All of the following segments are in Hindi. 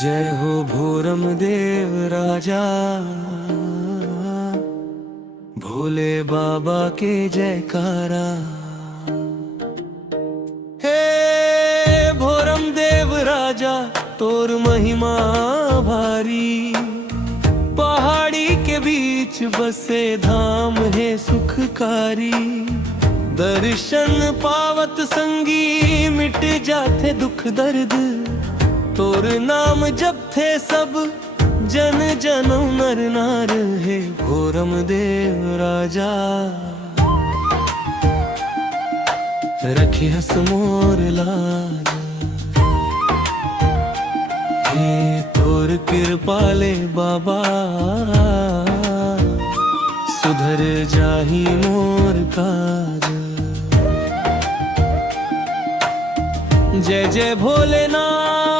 जय हो भोरम देव राजा, भोले बाबा के जयकारा। हे भोरम देव राजा, तोर महिमा भारी। पहाड़ी के बीच बसे धाम है सुखकारी। दर्शन पावत संगी मिट जाते दुख दर्द। तोर नाम जब थे सब जन जनम नर नार। है भोरम देव राजा, रखी हस मोर लाज। हे तोर कृपाले बाबा, सुधर जाही मोर काज। जय जय भोलेनाथ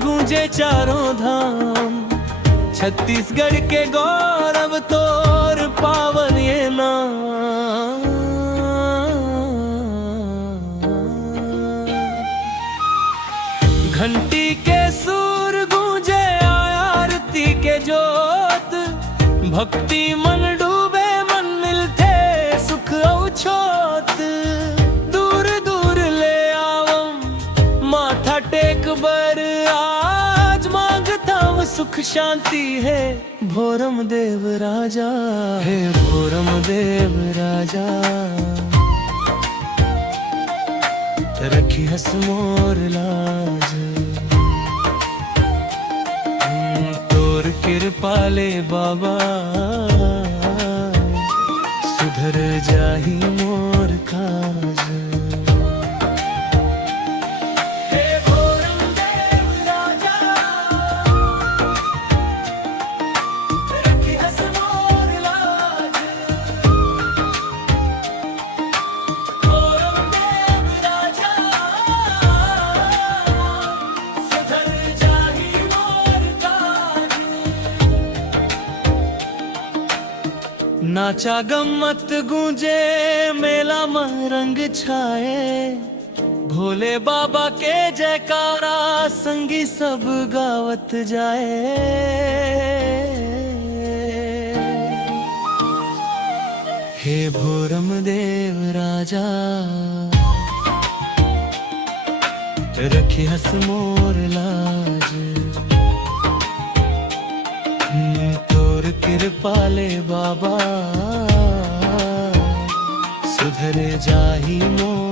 गूंजे चारों धाम। छत्तीसगढ़ के गौरव तोर पावन ये नाम। घंटी के सुर गूंजे आरती के जोत। भक्ति मन डूबे मन मिलते सुख औछोत। टेक बर आज मांगता हूँ सुख शांति है भोरम देव राजा। है भोरम देव राजा, रखी हस मोर लाज। तोर कृपाले बाबा, सुधर जाही मोर काज। नाचा गम्मत गूंजे मेला में रंग छाए। भोले बाबा के जयकारा संगी सब गावत जाए। हे भोरम देव राजा, रखी हस मोर लाज। तोर कृपाले बाबा, सुधर जाही मोर